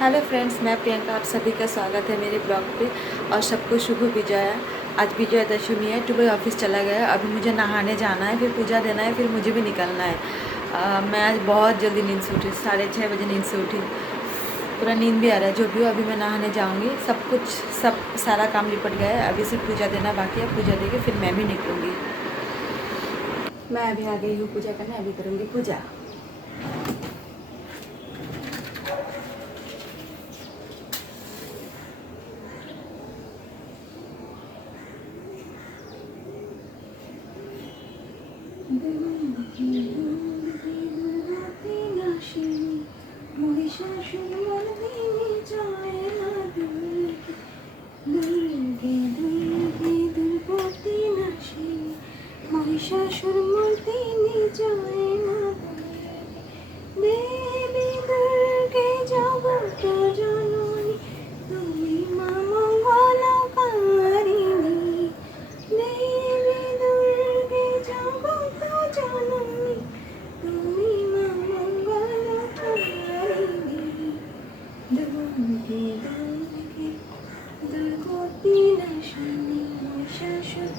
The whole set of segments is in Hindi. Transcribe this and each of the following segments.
हेलो फ्रेंड्स, मैं प्रियंका, आप सभी का स्वागत है मेरे ब्लॉग पे। और सबको शुभ विजया। आज विजयादशमी है। सुबह ऑफिस चला गया, अभी मुझे नहाने जाना है, फिर पूजा देना है, फिर मुझे भी निकलना है। मैं आज बहुत जल्दी नींद से उठी, 6:30 बजे नींद से उठी। पूरा नींद भी आ रहा है। जो भी हो, अभी मैं नहाने जाऊँगी। सब सारा काम निपट गया है, अभी सिर्फ पूजा देना बाकी है। पूजा दे के फिर मैं भी निकलूँगी। मैं अभी आ गई हूँ पूजा करने, अभी करूँगी पूजा। महिषासुर मूर्ति जाए ना देवी दुर्गे जगत जननी তুমি মা মঙ্গলকারিণী দেবী দুর্গে জগত জননী তুমি মা মঙ্গলকারিণী দুর্গে দুর্গে দুর্গতি নাশিনী মহিষাসুর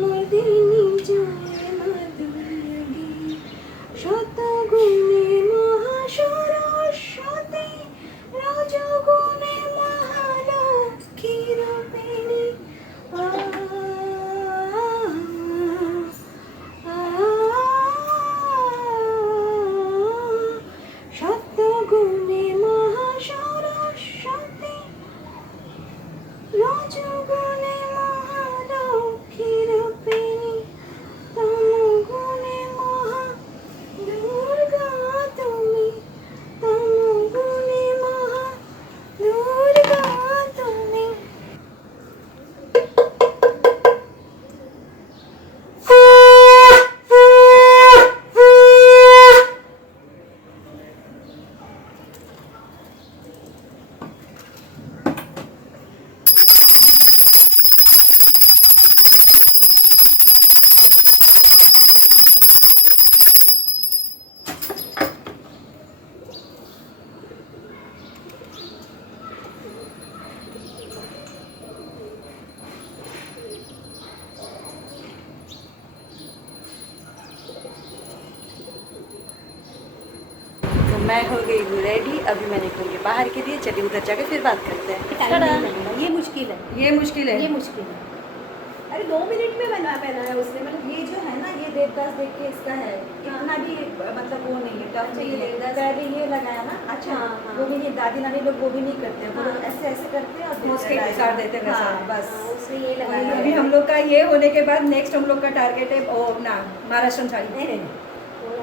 মর্দিনী জয় মা দুর্গে শতগুণে মহাসরস্বতী রজগুণে মহালক্ষ্মী রূপিণী শতগুণে মহাসরস্বতী রজগুণে মহালক্ষ্মী রূপিণী তমগুণে মহা দুর্গা তুমি তমগুণে মহা দুর্গা তুমি। मैं हो गई हूँ रेडी, अभी मैं निकलूंगी बाहर के लिए। चलिए उधर जाके फिर बात करते हैं। ये मुश्किल है, ये मुश्किल है। ये मुश्किल है। अरे 2 मिनट में बना पहनाया उसने, मतलब ये जो है ना, ये देवदास देख के इसका है, इतना भी मतलब वो नहीं है, टफ नहीं है। पहले ये लगाया ना, अच्छा वो भी नहीं, दादी नानी लोग वो भी नहीं करते हैं, वो लोग ऐसे ऐसे करते हैं और मोस्टली बिगाड़ देते हैं। बस उसने ये लगाया। अभी हम लोग का ये होने के बाद नेक्स्ट हम लोग का टारगेट है वो ना महाराष्ट्र साड़ी।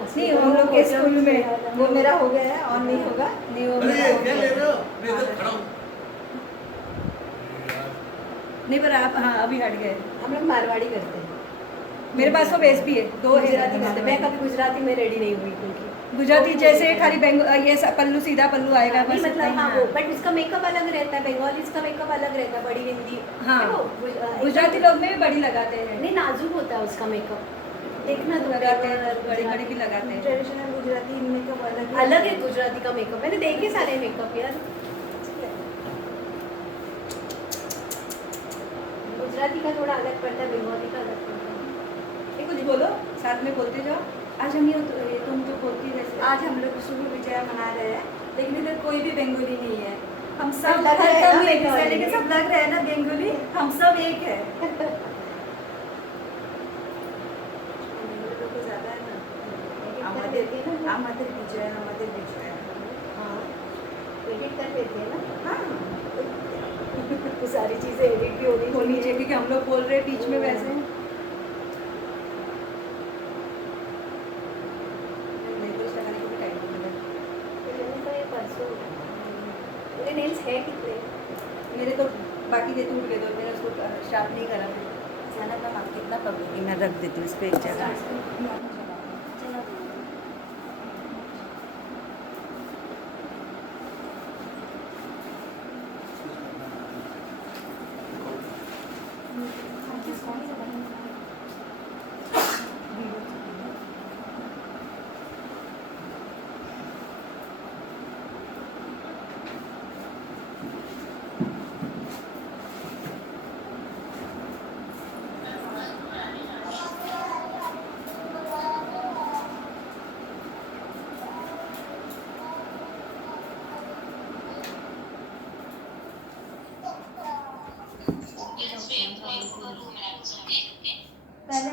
नहीं, हम लोग के स्कूल में वो मेरा हो गया है और नहीं होगा। नहीं, वो मेरा हो गया। नहीं पर आप, हाँ अभी हट गए। हम लोग मारवाड़ी करते हैं। मेरे पास तो बेस भी है, 2 गुजराती करते हैं। मैं कभी गुजराती में रेडी नहीं हुई, क्योंकि गुजराती जैसे खाली ये पल्लू सीधा पल्लू आएगा बस। मतलब हाँ वो, बट उसका मेकअप अलग रहता है, बंगालीज का मेकअप अलग रहता है, बड़ी बिंदी। हाँ गुजराती लोग में भी बड़ी लगाते हैं। नहीं, नाजुक होता है उसका मेकअप, देखना लगाते हैं, बड़ी बड़ी भी लगाते हैं। ट्रेडिशनल गुजराती मेकअप अलग है। गुजराती का मेकअप मैंने देखे सारे मेकअप यार। गुजराती का थोड़ा अलग पड़ता है, बंगाली का अलग पड़ता है। ये कुछ बोलो, साथ में बोलते जाओ। आज हम ये तुम जो बोलती जैसे, आज हम लोग शुभ विजया मना रहे हैं, लेकिन इधर कोई भी बंगाली नहीं है। हम सब लग रहे हैं ना लेकिन सब लग रहे हैं ना बंगाली, हम सब एक है। আমাদের বিজয় हाँ, एडिट कर लेते हैं ना। हाँ तो सारी चीज़ें एडिट भी होनी होनी चाहिए, क्योंकि हम लोग बोल रहे हैं बीच में वैसे। परसों मेरे नेल्स है कितने? मेरे तो बाकी के टूट गए, तो मैंने उसको शार्प नहीं करा। जाना का मार्केट कितना करूँगी, मैं रख देती हूँ इस पर एक जगह।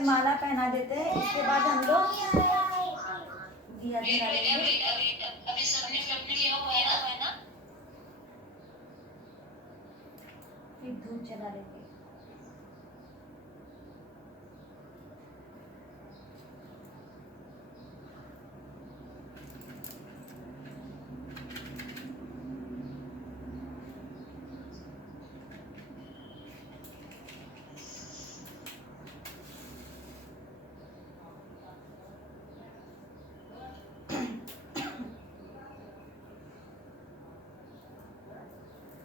माला पहना देते हैं, इसके बाद हम लोग दिया जला लेंगे। अभी सबने सबने लिया हुआ है ना। फिर धूप जला लेंगे।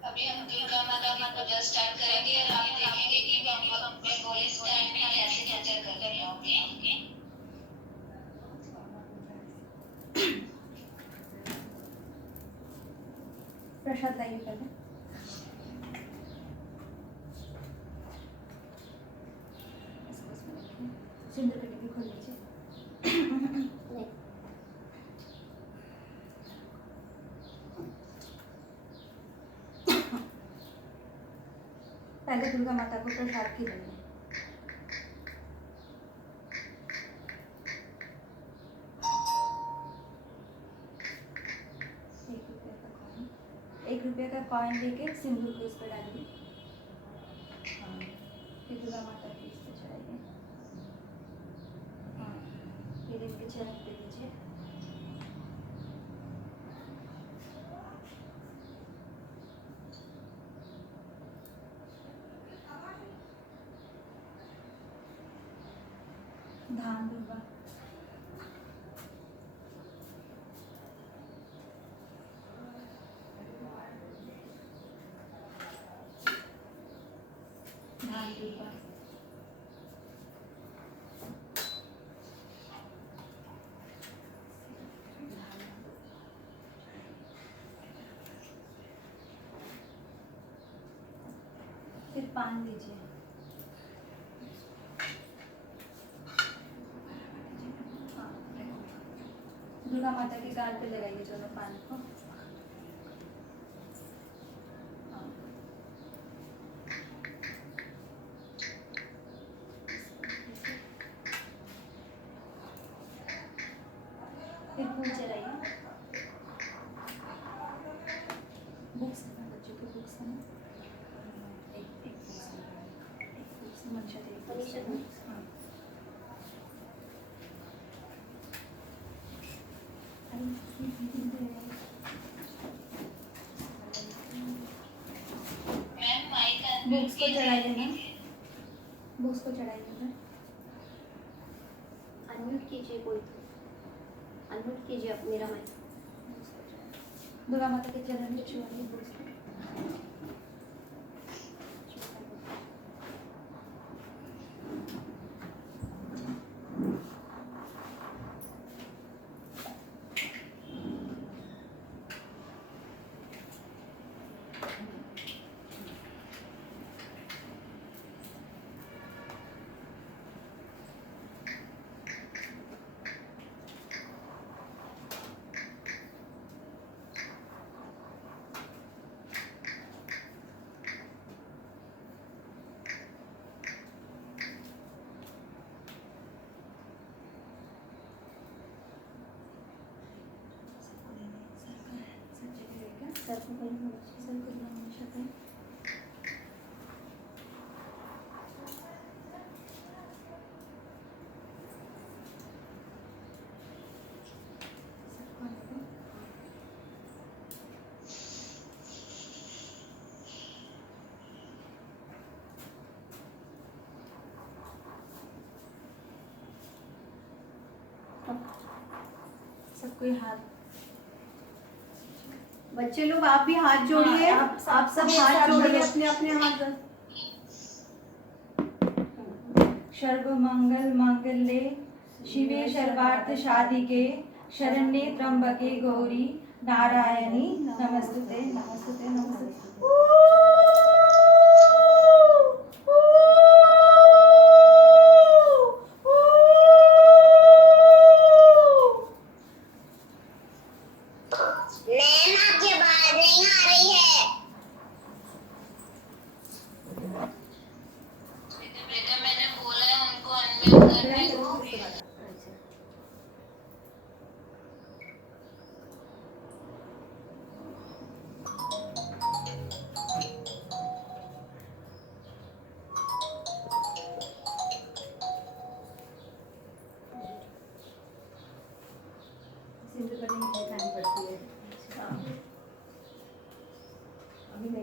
अभी हम दुर्गा माता की पूजा स्टार्ट करेंगे और आप देखेंगे कि हम रंगोली स्टैंड में कैसे पूजा कर रहे होंगे। प्रसाद लाइए पहले। सिंदूर की डिब्बी खोल लीजिए। पहले दुर्गा माता को प्रसाद खिलाइए। ₹1 का कॉइन लेके सिंदूर को इस पर डालिए। हाँ, फिर दुर्गा माता की इस पर चढ़ाइए। हाँ, फिर इनके चरण पे दीजिए। धान दुर्गा धान दुर्गा फिर पान दीजिए। हाँ, दुर्गा माता के गाल पे लगाइए दोनों पान को। हाँ। फिर फूल चढ़ाइए। बुक्स बच्चों के बुक्स हैं। एक बुक्स मनीषा देवी। हाँ। मैम माइक बुक्स को चढ़ाइए ना। बुक्स को चढ़ाइए ना। अनम्यूट कीजिए कोई तो, अनम्यूट कीजिए आप मेरा माइक। दुर्गा माता के चरण में छुआइए बुक्स को। सर को पहले सर को हमेशा करें। सबको हाथ, बच्चे लोग आप भी हाथ जोड़िए। हाँ, आप सब एक हाथ साथ जोड़िए जोड़ो। अपने अपने हाथ। सर्वमंगल मांगल्ये शिवे सर्वार्थ साधिके शरण्ये त्र्यंबके गौरी नारायणी नमस्तुते नमस्तुते नमस्तुते। मैम आपकी आवाज नहीं आ रही है। बेटा मैंने बोला है उनको अनम्यूट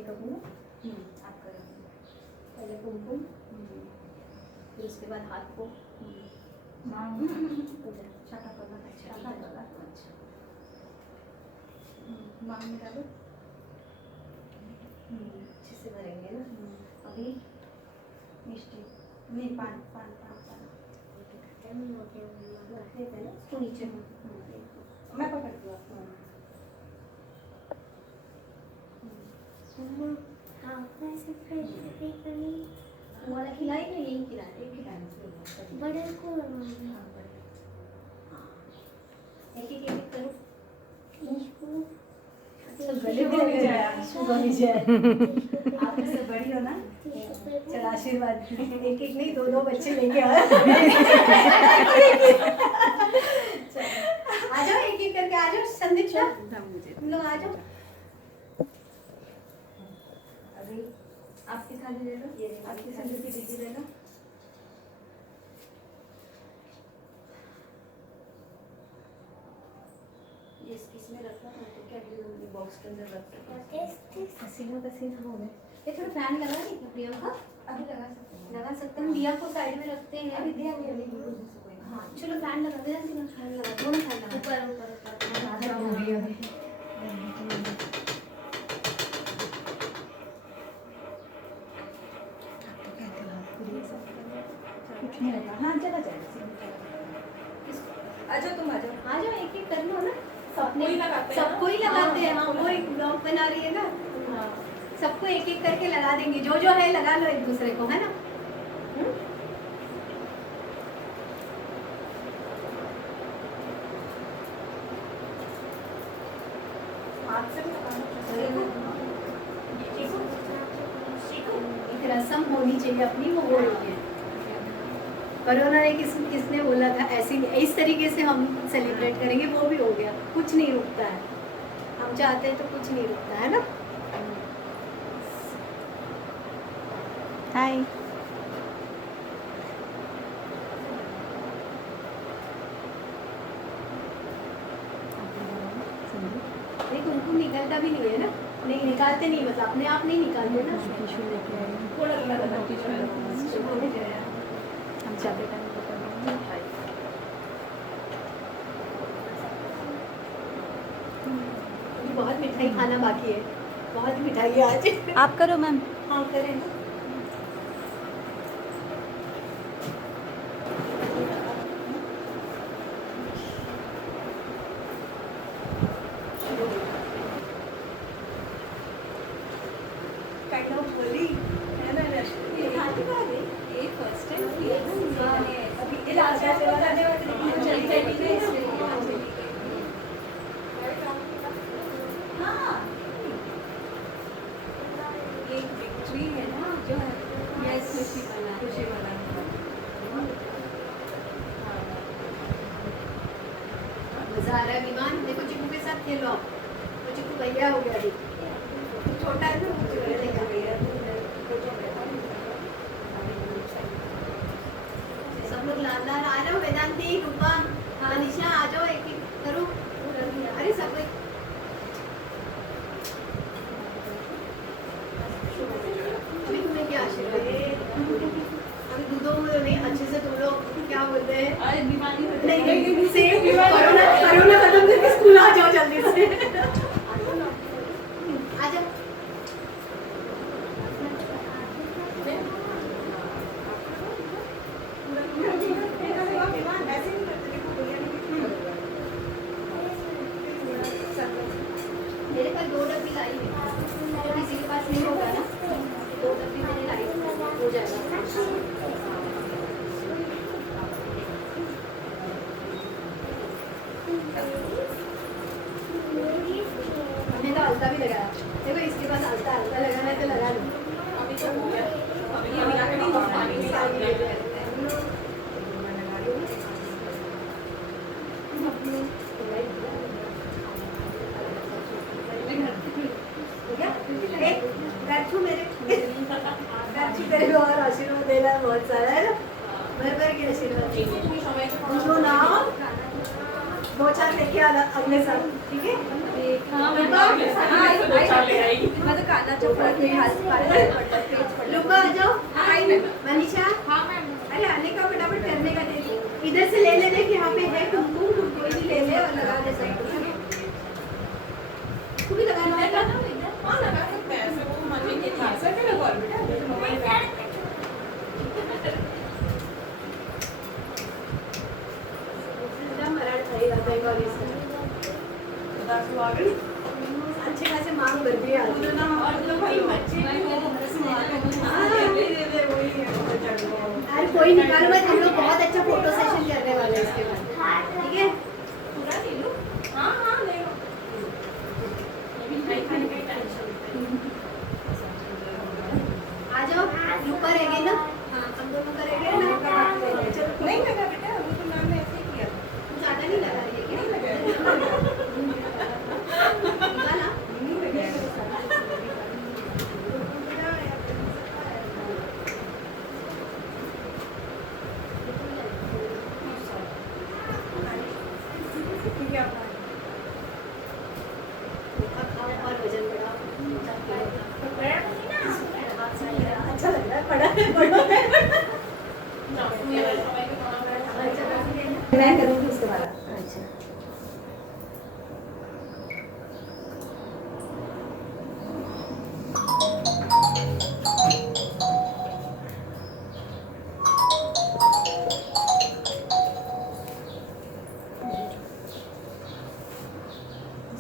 मेकअप में आप करोगे। पहले कुमकुम, फिर उसके बाद हाथ को छाटा कलर अच्छा मांग में डालो। अच्छे से भरेंगे ना। अभी मिष्टी नहीं पान पान पान पान उसको नीचे मैं पकड़ती हूँ आपको। तुम्हारा खिलाई ना यही खिलाए एक ही डांस में बड़े को एक एक एक करो। इसको अच्छा गले में लग जाए शुगर ही जाए। आप इससे बड़ी हो ना। चल आशीर्वाद एक एक नहीं दो दो बच्चे लेके आ जाओ एक एक करके आ जाओ संदीप शाह तुम लोग आ जाओ। अभी आपकी थाली ले लो। ये आपकी थाली की डिग्गी ले लो। ये इसमें रखो ना तो क्या बॉक्स के अंदर रख दो। पसीना पसीना हो गए। ये थोड़ा फैन लगा दी क्या प्रियंका? अभी लगा सकते हैं। लगा सकते हैं। दिया को साइड में रखते हैं। अभी दिया नहीं अभी दूर से कोई हाँ चलो फैन लगा दे। फैन लगा दोनों फैन लगा ऊपर ऊपर ऊपर आधा हो गई अभी। कुछ नहीं लगा। हाँ चला जाएगा। आ जाओ तुम आ जाओ। आ जाओ एक एक कर लो ना। सबको ही लगाते हैं। सबको ही लगाते हैं। हाँ वो एक ब्लॉग बना रही है ना। सबको एक एक करके लगा देंगे। जो जो है लगा लो एक दूसरे को है ना। हाथ से भी लगाना। एक रस्म होनी चाहिए अपनी वो हो रही है। कोरोना ने किसने बोला था ऐसे इस तरीके से हम सेलिब्रेट करेंगे वो भी हो गया। कुछ नहीं रुकता है। हम चाहते हैं तो कुछ नहीं रुकता है ना। हाय नहीं कुमकुम निकलता भी नहीं है ना। नहीं निकालते नहीं मतलब अपने आप नहीं निकालते ना। हम जाते टाइम बहुत मिठाई खाना बाकी है। बहुत मिठाई है आज। आप करो मैम। हाँ करें ना। kind of bully है ना रश्मि। ये फर्स्ट टाइम किया ना। अभी ये लास्ट टाइम करने वाले चली जाएगी हाँ ये विक्ट्री है ना जो है यस खुशी वाला मजा आ रहा है। विमान देखो चिकू के साथ खेलो आप। वो चिकू भैया हो गया अभी छोटा है ना। सब लोग लाल लाल आ रहे हो। वेदांती रूपा अनिशा आ जाओ एक एक करो। अरे सब लोग अभी तुम्हें क्या आशीर्वाद अभी दूधों में नहीं अच्छे से तुम लोग क्या बोलते हैं नहीं सेम कोरोना खत्म करके स्कूल आ जाओ जल्दी से। आ जाओ मेरे पास 2 डब्बी लाई है। तो किसी के पास नहीं होगा ना 2 डब्बी मैंने लाई हो जाएगा। हमने तो अलता भी लगाया। देखो इसके पास अलता लगाना है तो लगा लो। अभी तो हो गया। मेरे को और आशीर्वाद देना है बहुत सारा है ना। भर भर के आशीर्वाद देंगे। जो नाम 2-4 लेके आना अगले साल ठीक है। हाँ माझं कानाच्या पुढे लोग आ जाओ। मनीषा अरे आने का फटाफट करने का दे दी। इधर से ले लेने कि यहाँ पे है कुमकुम कोई भी ले ले और लगा दे सब तू भी लगाना है क्या? हाँ लगा सकते हैं ऐसे वो मम्मी की था सर क्या लगा बेटा मोबाइल पे अच्छे खासे मांग बढ़ गई आज। अरे कोई निकालो मत, हम लोग बहुत अच्छा फोटो सेशन करने वाले हैं इसके बाद, ठीक है? पूरा ले लो हाँ हाँ ले लो आ जाओ ऊपर रहेंगे ना। हाँ हम दोनों करेंगे ना। चलो नहीं लगा बेटा वो तो मैंने ऐसे ही किया था ज़्यादा नहीं लगा रही है क्या? लगा ना? और वजन बढ़ाओ। अच्छा लग रहा है, बड़ा है, बड़ा है। मैं करूँगी उसके बाद। अच्छा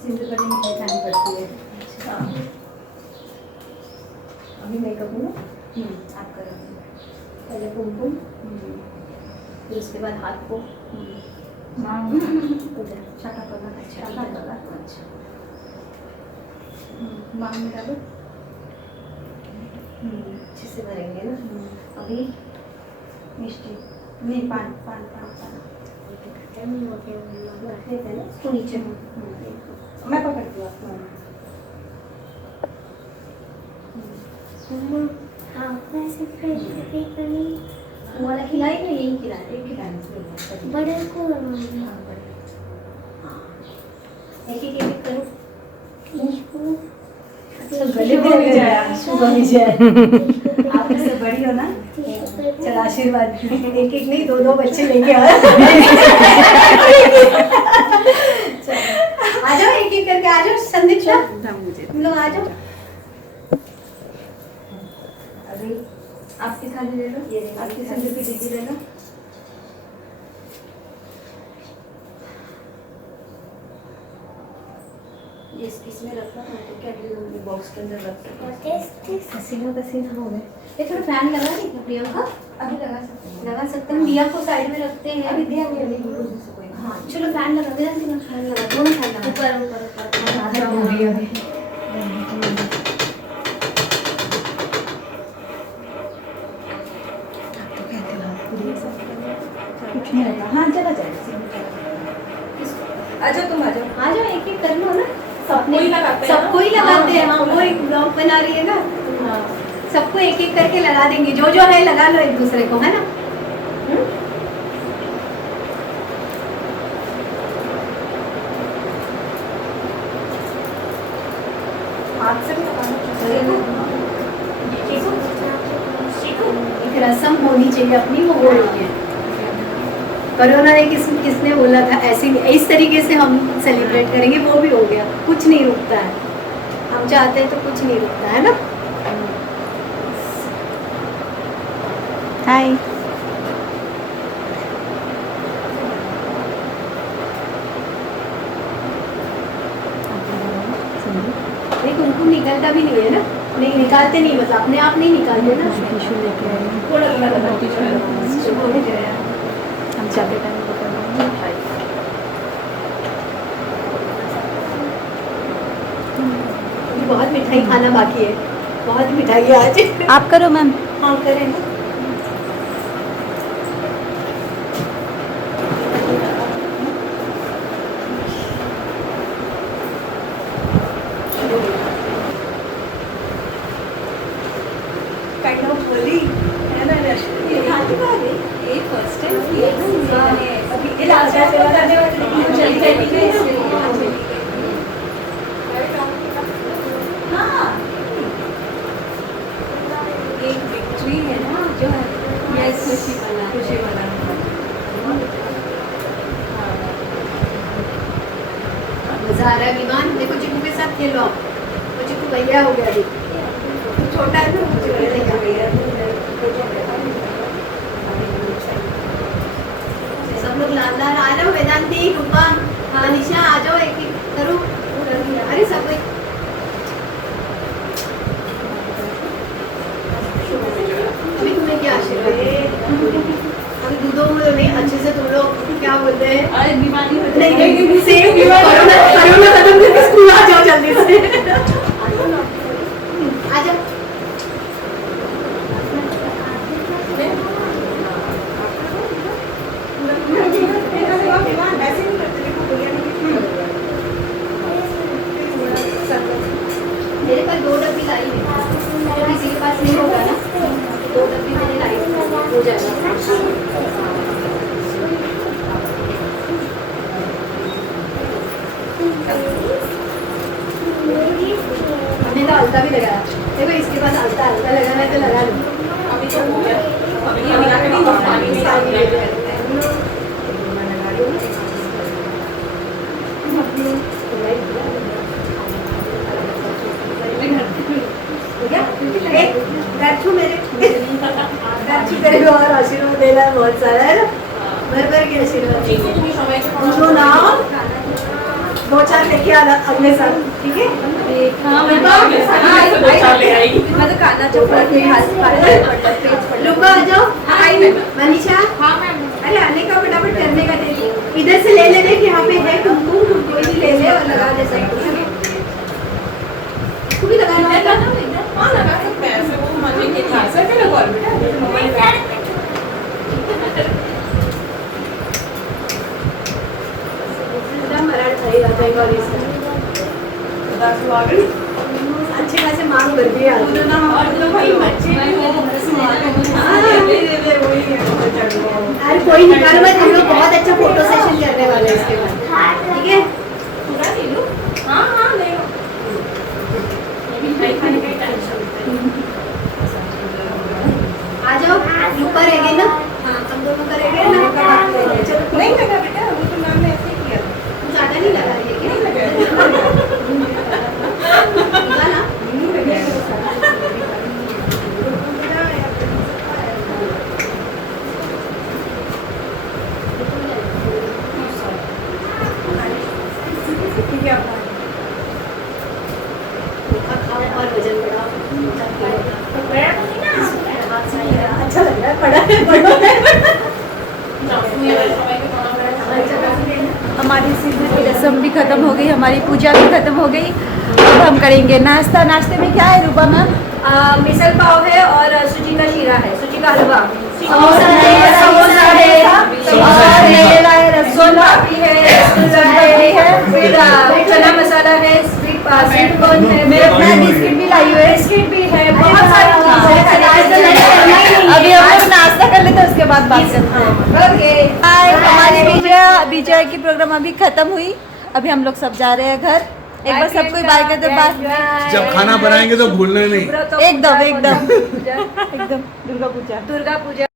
सिंदूर बड़ी मिठाई खानी पड़ती है। अच्छा अभी मेकअप हूँ आप करोगे पहले कुमकुम फिर उसके बाद हाथ को उधर छाटा करना। अच्छा अच्छा मांग में डालो अच्छे से भरेंगे ना। अभी मिष्टी नहीं पान पान पान पान रख देते हैं ना उसको नीचे मैं पकड़ती हूँ आपको। हाँ वैसे फ्रेश भी करनी वो वाला खिलाए कि यही खिलाए? एक खिलाने से बड़े को एक एक एक करो। इसको अच्छा गले में लग जाए शुगर भी जाए। आप इससे बड़ी हो ना। चल आशीर्वाद एक एक नहीं दो दो बच्चे लेके आ जाओ एक एक करके आ जाओ। संदीक्षा तुम लोग आ जाओ। अभी आपकी थाली ले लो ये आपकी संदीप की दीदी ले लो। ये इसमें रखना है तो क्या बॉक्स के अंदर रख सकते पसीना पसीना हो गए। ये थोड़ा फैन लगा दी प्रियंका अभी लगा सकते हैं दिया को साइड में रखते हैं अभी दिया में हाँ चलो फैन लगा दे फैन लगा दोनों फैन लगा ऊपर ऊपर ऊपर हो गई अभी कुछ नहीं होगा। हाँ चला जाएगा आ जाओ तुम आ जाओ एक एक कर लो ना। सबको ही लगाते हैं सबको ही लगाते हैं। हाँ वो एक ब्लॉग बना रही है ना। हाँ सबको एक एक करके लगा देंगे जो जो है लगा लो एक दूसरे को है ना। हाथ से भी लगाना एक रस्म होनी चाहिए अपनी वो हो रही है। कोरोना ने किसने बोला था ऐसे इस तरीके से हम सेलिब्रेट करेंगे वो भी हो गया। कुछ नहीं रुकता है हम चाहते हैं तो कुछ नहीं रुकता है ना। हाय नहीं कुमकुम निकलता भी नहीं है ना। नहीं निकालते नहीं मतलब अपने आप नहीं निकालते ना। टिश्यू लेके आए थोड़ा थोड़ा हम जाते टाइम बहुत मिठाई खाना बाकी है। बहुत मिठाई है आज। आप करो मैम हाँ करें ना। काइंड ऑफ बोली है ना रश्मि ये फर्स्ट टाइम किया ना अभी ये लास्ट टाइम चलते हैं खुशी वाला मजा आ रहा है विमान। देखो चिकू के साथ खेलो आप, वो चिकू भैया हो गया अभी, तो छोटा है ना, मुझे भैया। सब लोग लाल लाल आ रहे हो, वेदांती, रूपा, अनिशा आ जाओ, एक एक करो। अरे सब एक अभी तुम्हें क्या आशीर्वाद अभी दूधों में नहीं अच्छे से तुम लोग क्या बोलते हैं, नहीं सेम कोरोना खत्म करके स्कूल आ जाओ जल्दी से। आ जाओ मेरे पास 2 डब्बी लाई है, अगर किसी के पास नहीं होगा ना 2 डब्बी मैंने लाई हो जाएगा। हमने तो अलता भी लगाया, देखो इसके पास अलता लगाना है तो लगा लो। अभी तो हो गया, मेरे को और आशीर्वाद देना है बहुत सारा है ना, भर भर के आशीर्वाद दो ना 2-4 लेके आना अगले साल, ठीक है? मैं तो काना चोपड़ा के लुका आ जाओ। मनीषा अरे आने का फटाफट करने का दे, इधर से ले लेने कि यहाँ पे है कुमकुम, कोई भी ले ले और लगा दे सकते हैं। तू भी लगाना है ना? हाँ लगा सकते हैं, ऐसे वो मजे के लिए ऐसा क्या लगा बेटा? अच्छे खासे मांग बढ़ गई आज। अरे कोई निकालो मत, हम लोग बहुत अच्छा फोटो सेशन करने वाले हैं इसके बाद, ठीक है? आ जाओ, ऊपर रहेंगे ना? हाँ हम दोनों का रहेंगे ना? नहीं लगा बेटा, वो तो मैम ने ऐसे ही किया, ज़्यादा नहीं लगा रही है क्या? और वजन बढ़ाओ, अच्छा लग रहा है, बड़ा है। हमारी सीधी की रस्म भी ख़त्म हो गई, हमारी पूजा भी ख़त्म हो गई। अब हम करेंगे नाश्ता। नाश्ते में क्या है रूपा मैम? मिसल पाव है और सूजी का शीरा है, सूजी का हलवा, समोसा है, समोसा है, और रसगुल्ला भी है, फिर चना मसाला है, स्वीट कॉर्न है, मेरे अपना बिस्किट भी लाई हुई है। बिस्किट भी है, बहुत सारी चीजें हैं। अभी हम लोग नाश्ता कर लेते हैं, उसके बाद बात करते हैं। ओके हाय, हमारी विजय की प्रोग्राम अभी खत्म हुई, अभी हम लोग सब जा रहे हैं घर। एक बार सबको बाय कर दो, बाय। जब खाना बनाएंगे तो भूलना नहीं। एकदम एकदम एकदम दुर्गा पूजा।